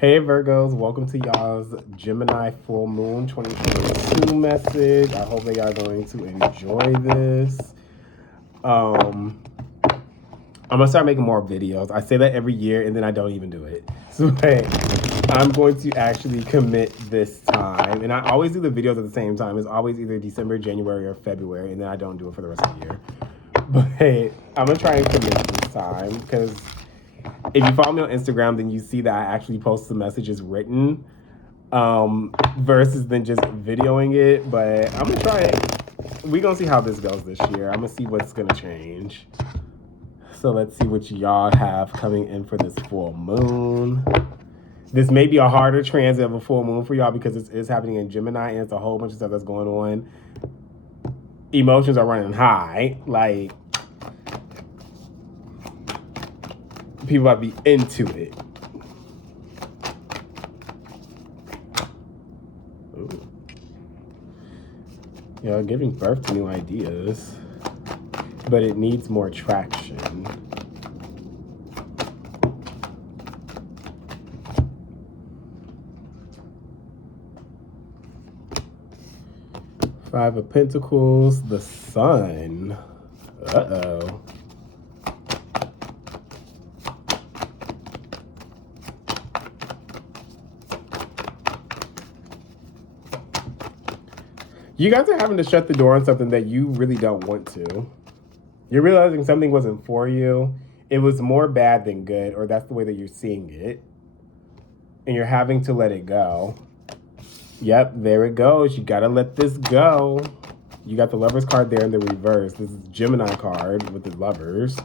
Hey Virgos, welcome to y'all's Gemini full moon 2022 message. I hope that y'all going to enjoy this. I'm gonna start making more videos. I say that every year and then I don't even do it. So hey, I'm going to actually commit this time. And I always do the videos at the same time. It's always either December, January, or February, and then I don't do it for the rest of the year. But hey, I'm gonna try and commit this time because if you follow me on Instagram, then you see that I actually post the messages written versus than just videoing it. But I'm gonna try it. We're gonna see how this goes this year. I'm gonna see what's gonna change. So let's see what y'all have coming in for this full moon. This may be a harder transit of a full moon for y'all because it is happening in Gemini and it's a whole bunch of stuff that's going on. Emotions are running high. Like, people might be into it. Ooh. Y'all giving birth to new ideas, but it needs more traction. Five of Pentacles, the Sun. Uh-oh. You guys are having to shut the door on something that you really don't want to. You're realizing something wasn't for you. It was more bad than good, or that's the way that you're seeing it. And you're having to let it go. Yep, there it goes. You gotta let this go. You got the Lovers card there in the reverse. This is Gemini card with the Lovers.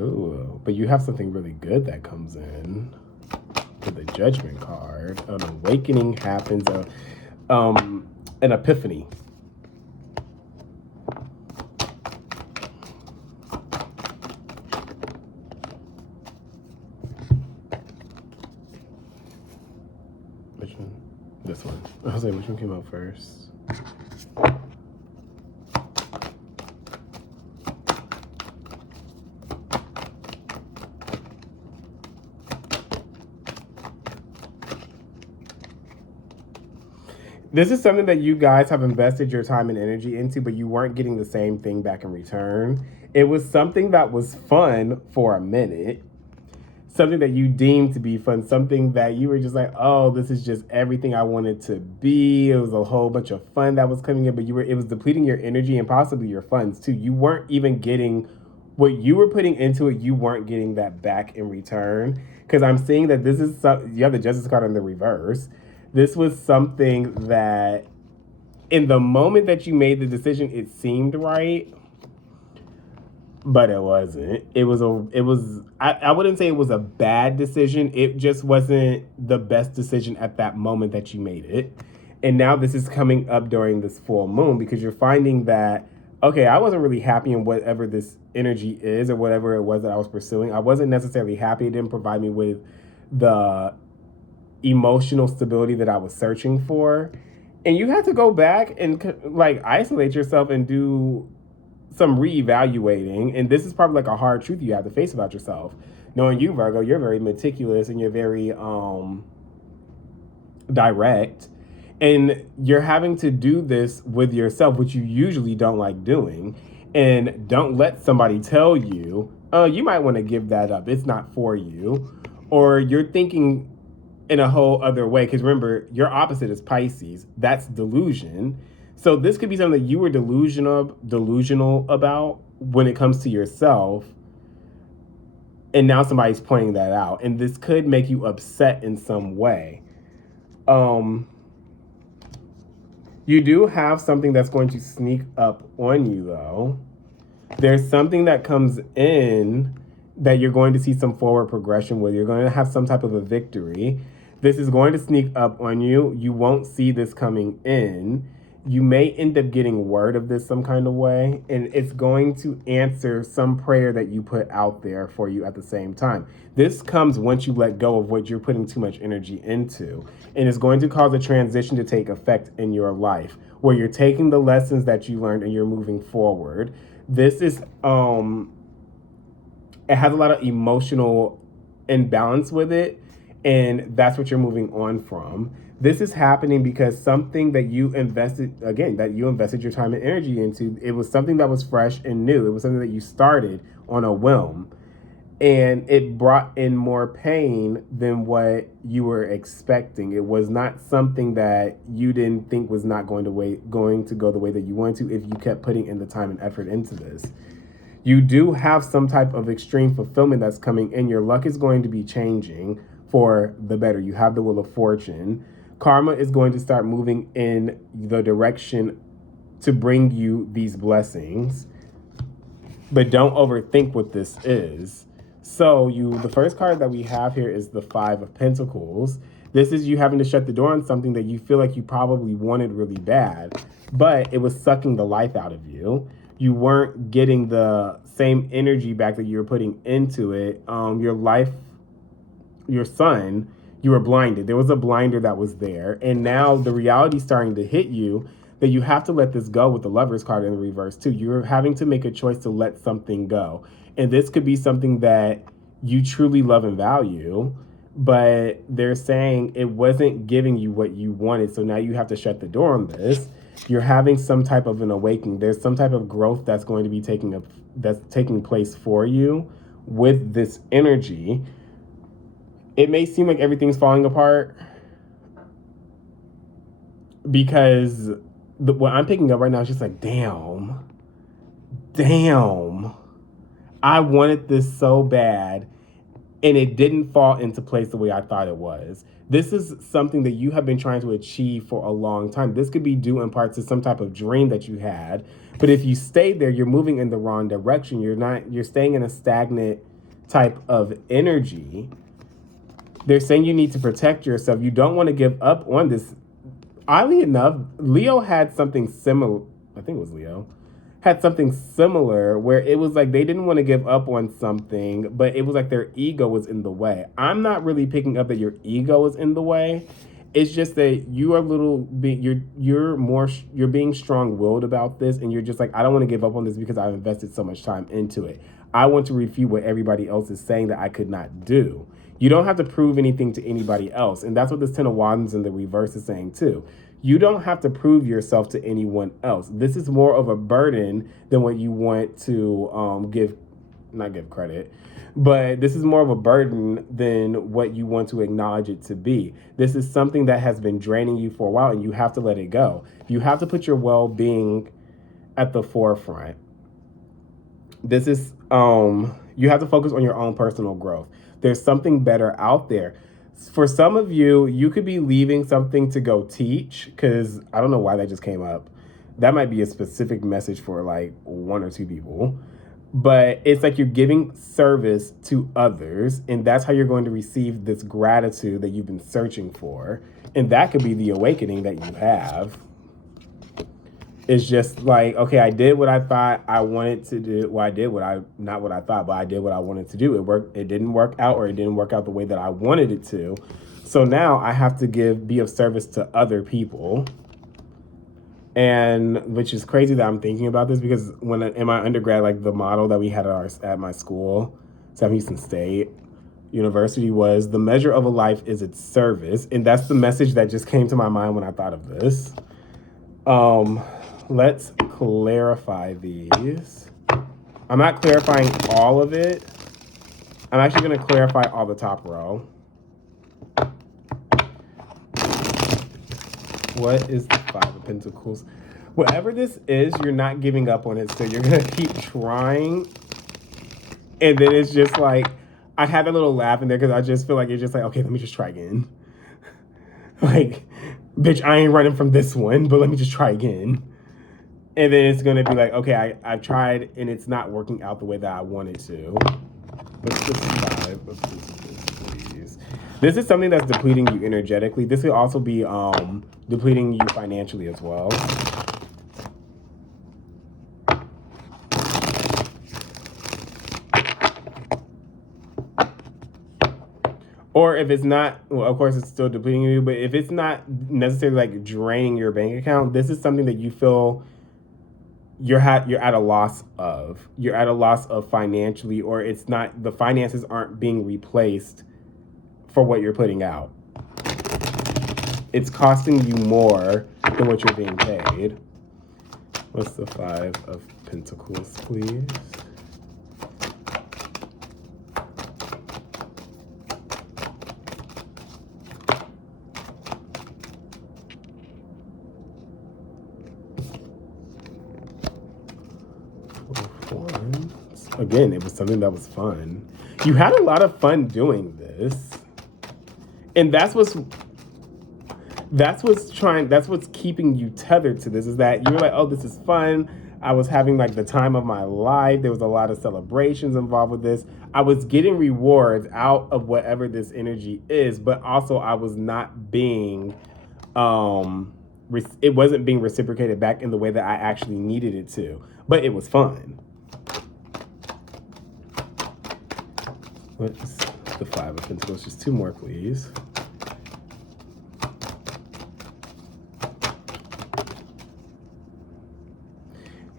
Ooh, but you have something really good that comes in with the Judgment card. An awakening happens, an epiphany. Which one? This one. I was like, which one came out first? This is something that you guys have invested your time and energy into, but you weren't getting the same thing back in return. It was something that was fun for a minute. Something that you deemed to be fun. Something that you were just like, oh, this is just everything I wanted to be. It was a whole bunch of fun that was coming in, but it was depleting your energy and possibly your funds too. You weren't even getting what you were putting into it. You weren't getting that back in return. Because I'm seeing that this is, you have the Justice card in the reverse. This was something that in the moment that you made the decision, it seemed right, but it wasn't. I wouldn't say it was a bad decision. It just wasn't the best decision at that moment that you made it. And now this is coming up during this full moon because you're finding that, okay, I wasn't really happy in whatever this energy is or whatever it was that I was pursuing. I wasn't necessarily happy. It didn't provide me with the emotional stability that I was searching for. And you have to go back and like isolate yourself and do some reevaluating. And this is probably like a hard truth you have to face about yourself. Knowing you, Virgo, you're very meticulous and you're very direct. And you're having to do this with yourself, which you usually don't like doing. And don't let somebody tell you, oh, you might want to give that up. It's not for you. Or you're thinking in a whole other way, because remember, your opposite is Pisces. That's delusion. So this could be something that you were delusional about when it comes to yourself, and now somebody's pointing that out, and this could make you upset in some way. You do have something that's going to sneak up on you, though. There's something that comes in that you're going to see some forward progression with. You're going to have some type of a victory. This is going to sneak up on you. You won't see this coming in. You may end up getting word of this some kind of way, and it's going to answer some prayer that you put out there for you at the same time. This comes once you let go of what you're putting too much energy into, and it's going to cause a transition to take effect in your life, where you're taking the lessons that you learned and you're moving forward. This is it has a lot of emotional imbalance with it, and that's what you're moving on from. This is happening because something that you invested, again, that you invested your time and energy into, it was something that was fresh and new. It was something that you started on a whim, and it brought in more pain than what you were expecting. It was not something that you didn't think was not going to go the way that you wanted to if you kept putting in the time and effort into this. You do have some type of extreme fulfillment that's coming in. Your luck is going to be changing for the better. You have the Wheel of Fortune. Karma is going to start moving in the direction to bring you these blessings. But don't overthink what this is. So the first card that we have here is the Five of Pentacles. This is you having to shut the door on something that you feel like you probably wanted really bad, but it was sucking the life out of you. You weren't getting the same energy back that you were putting into it. Your son, you were blinded. There was a blinder that was there. And now the reality's starting to hit you that you have to let this go with the Lovers card in the reverse too. You're having to make a choice to let something go. And this could be something that you truly love and value, but they're saying it wasn't giving you what you wanted. So now you have to shut the door on this. You're having some type of an awakening. There's some type of growth that's going to be taking place for you with this energy. It may seem like everything's falling apart because what I'm picking up right now is just like, damn, I wanted this so bad and it didn't fall into place the way I thought it was. This is something that you have been trying to achieve for a long time. This could be due in part to some type of dream that you had. But if you stay there, you're moving in the wrong direction. You're staying in a stagnant type of energy. They're saying you need to protect yourself. You don't want to give up on this. Oddly enough, Leo had something similar. I think it was Leo. Had something similar where it was like they didn't want to give up on something, but it was like their ego was in the way. I'm not really picking up that your ego is in the way. It's just that you are you're being strong-willed about this, and you're just like, I don't want to give up on this because I've invested so much time into it. I want to refute what everybody else is saying that I could not do. You don't have to prove anything to anybody else, and that's what this Ten of Wands in the reverse is saying too. You don't have to prove yourself to anyone else. This is more of a burden than what you want to not give credit, but this is more of a burden than what you want to acknowledge it to be. This is something that has been draining you for a while, and you have to let it go. You have to put your well-being at the forefront. This is, you have to focus on your own personal growth. There's something better out there. For some of you, you could be leaving something to go teach, because I don't know why that just came up. That might be a specific message for like one or two people. But it's like you're giving service to others, and that's how you're going to receive this gratitude that you've been searching for. And that could be the awakening that you have. It's just like, okay, I did what I thought I wanted to do. Well, I did not what I thought, but I did what I wanted to do. It didn't work out, or it didn't work out the way that I wanted it to. So now I have to be of service to other people. And which is crazy that I'm thinking about this, because when in my undergrad, like the model that we had at my school, Sam Houston State University, was the measure of a life is its service. And that's the message that just came to my mind when I thought of this. Let's clarify these. I'm not clarifying all of it. I'm actually going to clarify all the top row. What is the Five of Pentacles? Whatever this is, you're not giving up on it. So you're going to keep trying. And then it's just like, I had a little laugh in there because I just feel like it's just like, okay, let me just try again. Like, bitch, I ain't running from this one, but let me just try again. And then it's going to be like, okay, I've tried and it's not working out the way that I wanted to. Let's put some Five of Pentacles, please. This is something that's depleting you energetically. This could also be depleting you financially as well. Or if it's not, well, of course, it's still depleting you, but if it's not necessarily like draining your bank account, this is something that you feel you're at a loss of. You're at a loss of financially, or it's not, the finances aren't being replaced for what you're putting out. It's costing you more than what you're being paid. What's the Five of Pentacles, please? Again, it was something that was fun. You had a lot of fun doing this. And that's what's keeping you tethered to this, is that you were like, oh, this is fun. I was having like the time of my life. There was a lot of celebrations involved with this. I was getting rewards out of whatever this energy is, but also I was not being, it wasn't being reciprocated back in the way that I actually needed it to. But it was fun. What's the Five of Pentacles? Just two more, please.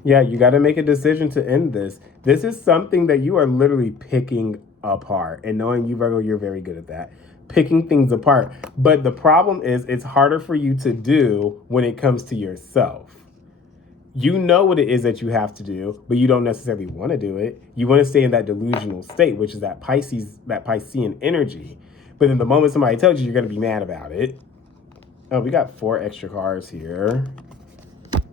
Yeah, you got to make a decision to end this. This is something that you are literally picking apart. And knowing you, Virgo, you're very good at that. Picking things apart. But the problem is, it's harder for you to do when it comes to yourself. You know what it is that you have to do, but you don't necessarily want to do it. You want to stay in that delusional state, which is that Piscean energy. But then the moment somebody tells you, you're going to be mad about it. Oh, we got 4 extra cards here.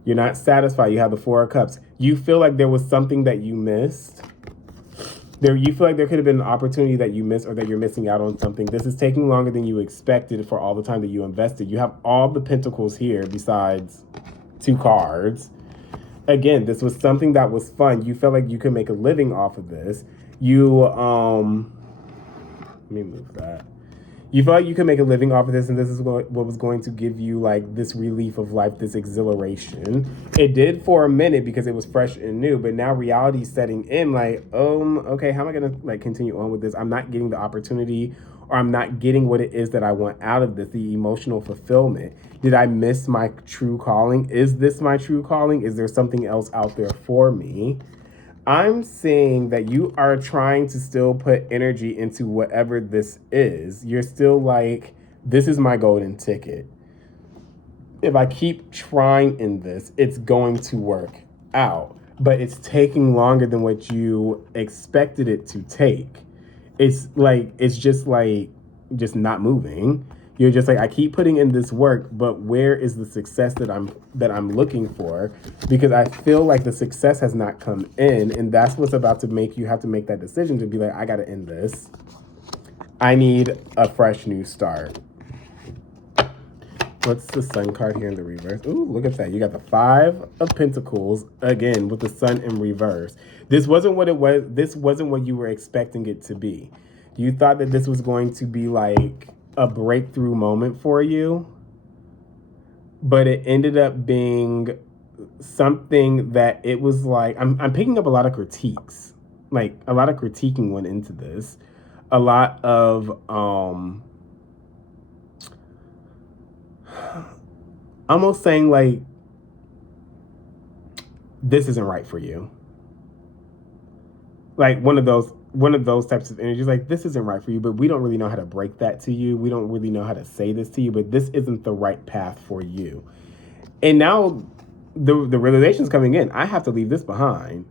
You're not satisfied. You have the 4 of Cups. You feel like there was something that you missed. You feel like there could have been an opportunity that you missed, or that you're missing out on something. This is taking longer than you expected for all the time that you invested. You have all the Pentacles here besides 2 cards. Again, this was something that was fun. You felt like you could make a living off of this. Let me move that. You felt like you could make a living off of this, and this is what was going to give you like this relief of life, this exhilaration. It did for a minute because it was fresh and new, but now reality's setting in like, okay, how am I gonna like continue on with this? I'm not getting the opportunity, or I'm not getting what it is that I want out of this, the emotional fulfillment. Did I miss my true calling? Is this my true calling? Is there something else out there for me? I'm saying that you are trying to still put energy into whatever this is. You're still like, this is my golden ticket. If I keep trying in this, it's going to work out. But it's taking longer than what you expected it to take. It's just not moving. You're just like, I keep putting in this work, but where is the success that I'm looking for? Because I feel like the success has not come in, and that's what's about to make you have to make that decision to be like, I got to end this. I need a fresh new start. What's the Sun card here in the reverse? Ooh, look at that. You got the 5 of Pentacles again with the Sun in reverse. This wasn't what it was. This wasn't what you were expecting it to be. You thought that this was going to be like a breakthrough moment for you, but it ended up being something that it was like, I'm picking up a lot of critiques, like a lot of critiquing went into this, a lot of almost saying like, this isn't right for you. Like one of those types of energies, like, this isn't right for you, but we don't really know how to break that to you. We don't really know how to say this to you, but this isn't the right path for you. And now the realization's coming in. I have to leave this behind.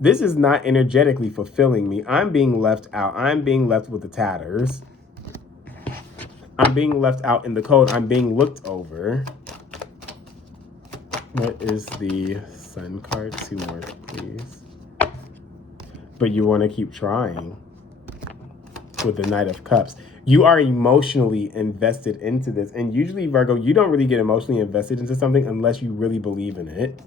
This is not energetically fulfilling me. I'm being left out. I'm being left with the tatters. I'm being left out in the cold. I'm being looked over. What is the Sun card? 2 more, please. But you want to keep trying with the Knight of Cups. You are emotionally invested into this. And usually, Virgo, you don't really get emotionally invested into something unless you really believe in it,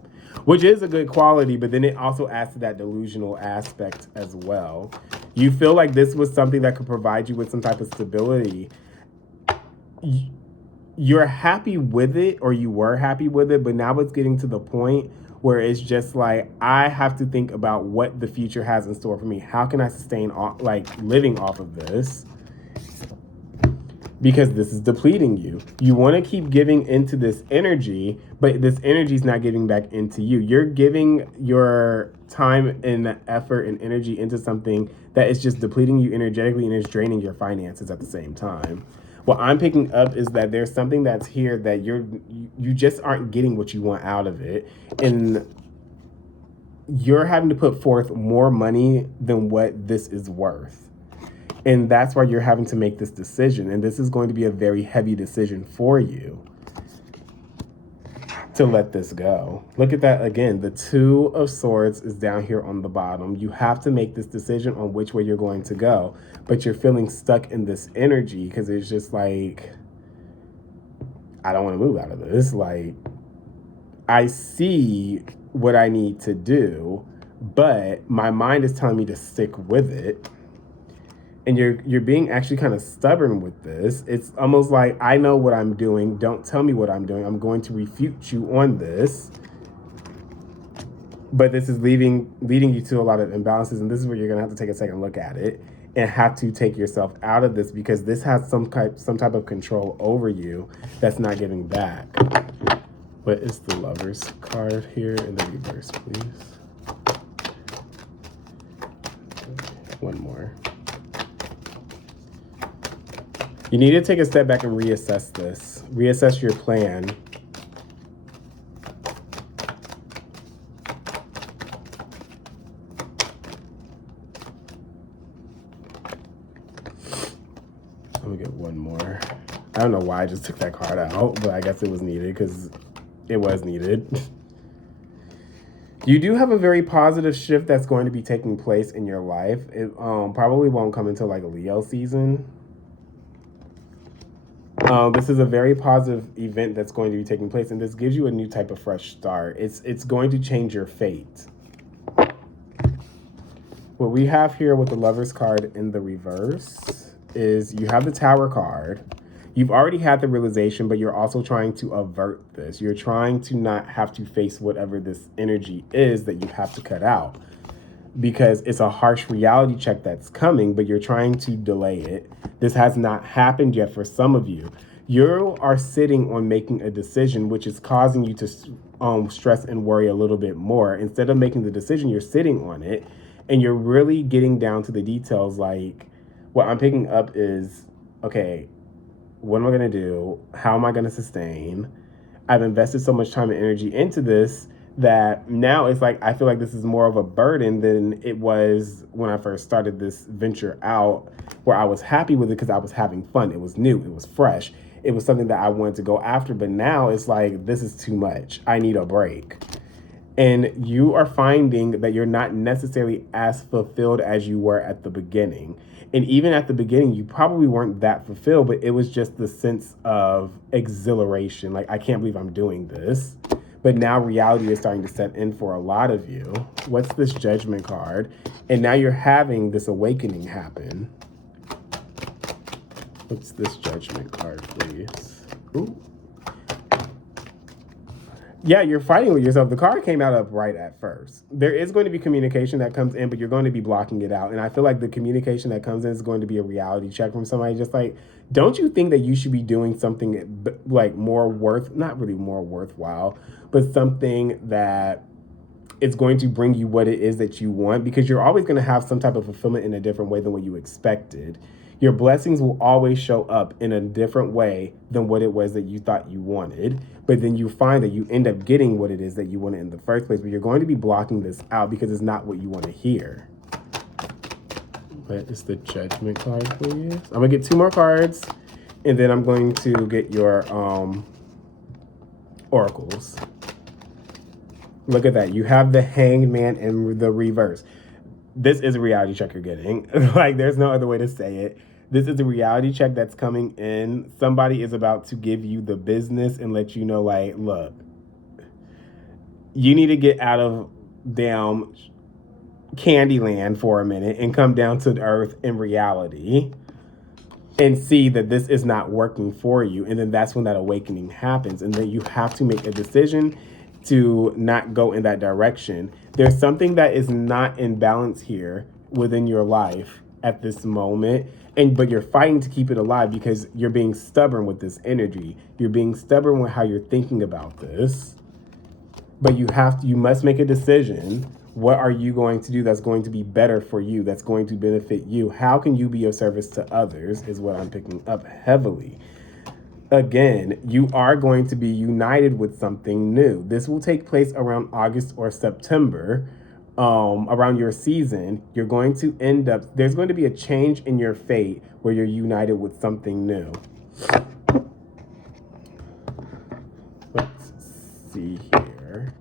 which is a good quality, but then it also adds to that delusional aspect as well. You feel like this was something that could provide you with some type of stability. You're happy with it, or you were happy with it, but now it's getting to the point where it's just like, I have to think about what the future has in store for me. How can I sustain living off of this? because this is depleting you. You want to keep giving into this energy, but this energy is not giving back into you. You're giving your time and effort and energy into something that is just depleting you energetically and is draining your finances at the same time. What I'm picking up is that there's something that's here that you just aren't getting what you want out of it, and you're having to put forth more money than what this is worth. And that's why you're having to make this decision. And this is going to be a very heavy decision for you to let this go. Look at that again. The Two of Swords is down here on the bottom. You have to make this decision on which way you're going to go. But you're feeling stuck in this energy because it's just like, I don't want to move out of this. Like, I see what I need to do, but my mind is telling me to stick with it. And you're being actually kind of stubborn with this. It's almost like, I know what I'm doing. Don't tell me what I'm doing. I'm going to refute you on this. But this is leading you to a lot of imbalances. And this is where you're going to have to take a second look at it and have to take yourself out of this, because this has some type of control over you that's not giving back. What is the Lover's card here in the reverse, please? One more. You need to take a step back and reassess this. Reassess your plan. Let me get one more. I don't know why I just took that card out, but I guess it was needed because it was needed. You do have a very positive shift that's going to be taking place in your life. It probably won't come until like a Leo season. This is a very positive event that's going to be taking place, and this gives you a new type of fresh start. It's going to change your fate. What we have here with the Lover's card in the reverse is you have the Tower card. You've already had the realization, but you're also trying to avert this. You're trying to not have to face whatever this energy is that you have to cut out, because it's a harsh reality check that's coming, but you're trying to delay it. This has not happened yet for some of you. You are sitting on making a decision, which is causing you to stress and worry a little bit more. Instead of making the decision, you're sitting on it, and you're really getting down to the details. Like, what I'm picking up is, okay, what am I going to do? How am I going to sustain? I've invested so much time and energy into this that now it's like, I feel like this is more of a burden than it was when I first started this venture out, where I was happy with it because I was having fun. It was new. It was fresh. It was something that I wanted to go after. But now it's like, this is too much. I need a break. And you are finding that you're not necessarily as fulfilled as you were at the beginning. And even at the beginning, you probably weren't that fulfilled, but it was just the sense of exhilaration. Like, I can't believe I'm doing this. But now reality is starting to set in for a lot of you. What's this Judgment card? And now you're having this awakening happen. What's this Judgment card, please? Ooh. Yeah, you're fighting with yourself. The card came out upright at first. There is going to be communication that comes in, but you're going to be blocking it out. And I feel like the communication that comes in is going to be a reality check from somebody. Just like, don't you think that you should be doing something like not really more worthwhile, but something that it's going to bring you what it is that you want? Because you're always going to have some type of fulfillment in a different way than what you expected. Your blessings will always show up in a different way than what it was that you thought you wanted. But then you find that you end up getting what it is that you wanted in the first place. But you're going to be blocking this out because it's not what you want to hear. What is the Judgment card, please? I'm going to get 2 more cards. And then I'm going to get your oracles. Look at that. You have the Hanged Man in the reverse. This is a reality check you're getting. Like, there's no other way to say it. This is a reality check that's coming in. Somebody is about to give you the business and let you know, like, look, you need to get out of damn Candyland for a minute and come down to earth in reality and see that this is not working for you. And then that's when that awakening happens. And then you have to make a decision to not go in that direction. There's something that is not in balance here within your life at this moment, but you're fighting to keep it alive because you're being stubborn with this energy. You're being stubborn with how you're thinking about this. But you must make a decision. What are you going to do that's going to be better for you, that's going to benefit you? How can you be of service to others is what I'm picking up heavily. Again, you are going to be united with something new. This will take place around August or September, around your season. You're going to end up, there's going to be a change in your fate where you're united with something new. Let's see here.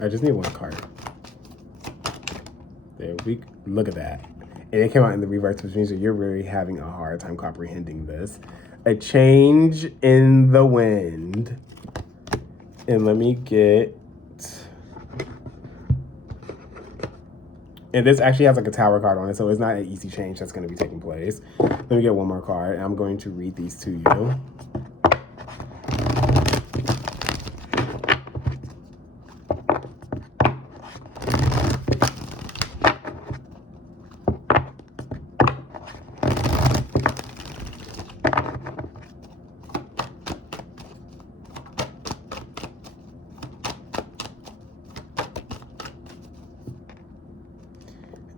I just need one card. There we look at that. And it came out in the reverse, which means that you're really having a hard time comprehending this. A change in the wind. And let me get... And this actually has like a tower card on it, so it's not an easy change that's going to be taking place. Let me get one more card, and I'm going to read these to you.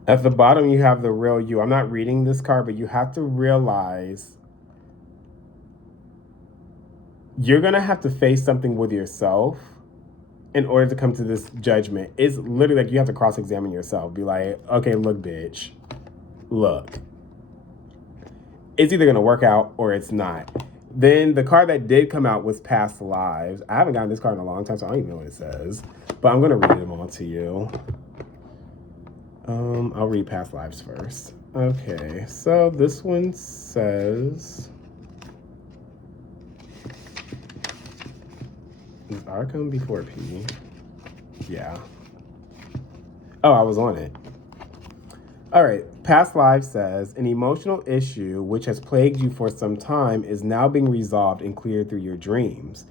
At the bottom, you have the real you. I'm not reading this card, but you have to realize you're going to have to face something with yourself in order to come to this judgment. It's literally like you have to cross-examine yourself. Be like, okay, look, bitch. Look. It's either going to work out or it's not. Then the card that did come out was Past Lives. I haven't gotten this card in a long time, so I don't even know what it says. But I'm going to read them all to you. I'll read Past Lives first. Okay, so this one says... Is R come before P? Yeah. Oh, I was on it. All right, Past Lives says, an emotional issue which has plagued you for some time is now being resolved and cleared through your dreams.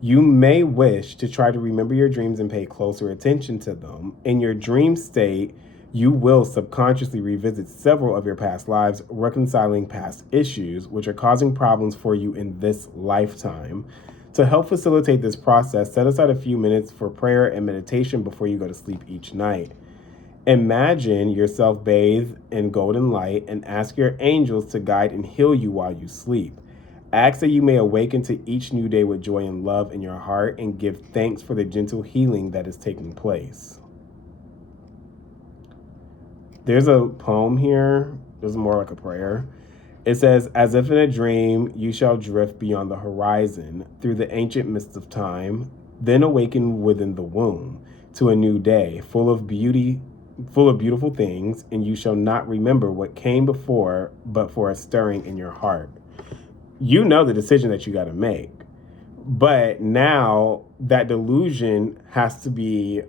You may wish to try to remember your dreams and pay closer attention to them. In your dream state, you will subconsciously revisit several of your past lives, reconciling past issues which are causing problems for you in this lifetime. To help facilitate this process, set aside a few minutes for prayer and meditation before you go to sleep each night. Imagine yourself bathed in golden light and ask your angels to guide and heal you while you sleep. Ask that you may awaken to each new day with joy and love in your heart and give thanks for the gentle healing that is taking place. There's a poem here. This is more like a prayer. It says, as if in a dream, you shall drift beyond the horizon through the ancient mists of time, then awaken within the womb to a new day, full of beautiful things, and you shall not remember what came before, but for a stirring in your heart. You know the decision that you got to make, but now that delusion has to be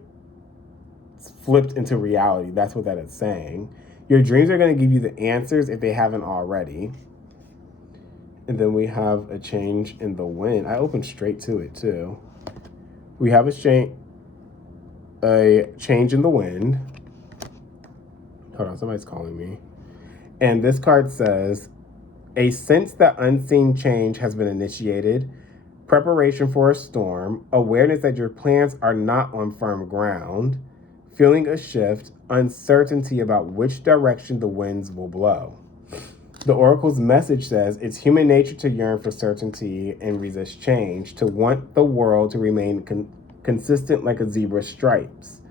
flipped into reality. That's what that is saying. Your dreams are going to give you the answers if they haven't already. And then we have a change in the wind. I opened straight to it too. We have a change in the wind. Hold on, somebody's calling me. And this card says, a sense that unseen change has been initiated, preparation for a storm, awareness that your plans are not on firm ground, feeling a shift, uncertainty about which direction the winds will blow. The oracle's message says it's human nature to yearn for certainty and resist change, to want the world to remain consistent like a zebra's stripes.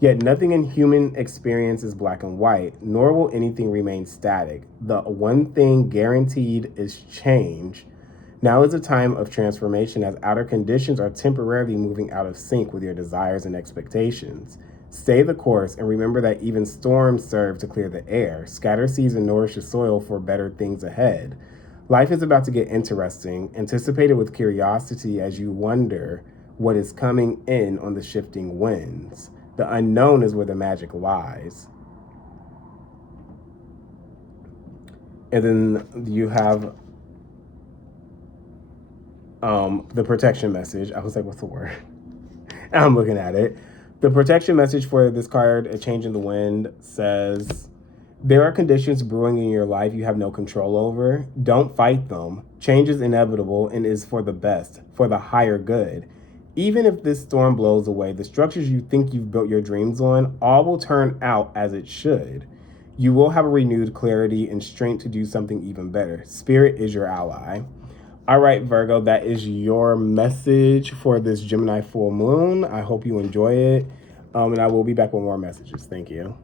Yet nothing in human experience is black and white, nor will anything remain static. The one thing guaranteed is change. Now is a time of transformation as outer conditions are temporarily moving out of sync with your desires and expectations. Stay the course and remember that even storms serve to clear the air, scatter seeds, and nourish the soil for better things ahead. Life is about to get interesting. Anticipate it with curiosity as you wonder what is coming in on the shifting winds. The unknown is where the magic lies. And then you have the protection message. I was like, what's the word? I'm looking at it. The protection message for this card, A Change in the Wind, says, there are conditions brewing in your life you have no control over. Don't fight them. Change is inevitable and is for the best, for the higher good. Even if this storm blows away, the structures you think you've built your dreams on, all will turn out as it should. You will have a renewed clarity and strength to do something even better. Spirit is your ally. All right, Virgo, that is your message for this Gemini full moon. I hope you enjoy it. And I will be back with more messages. Thank you.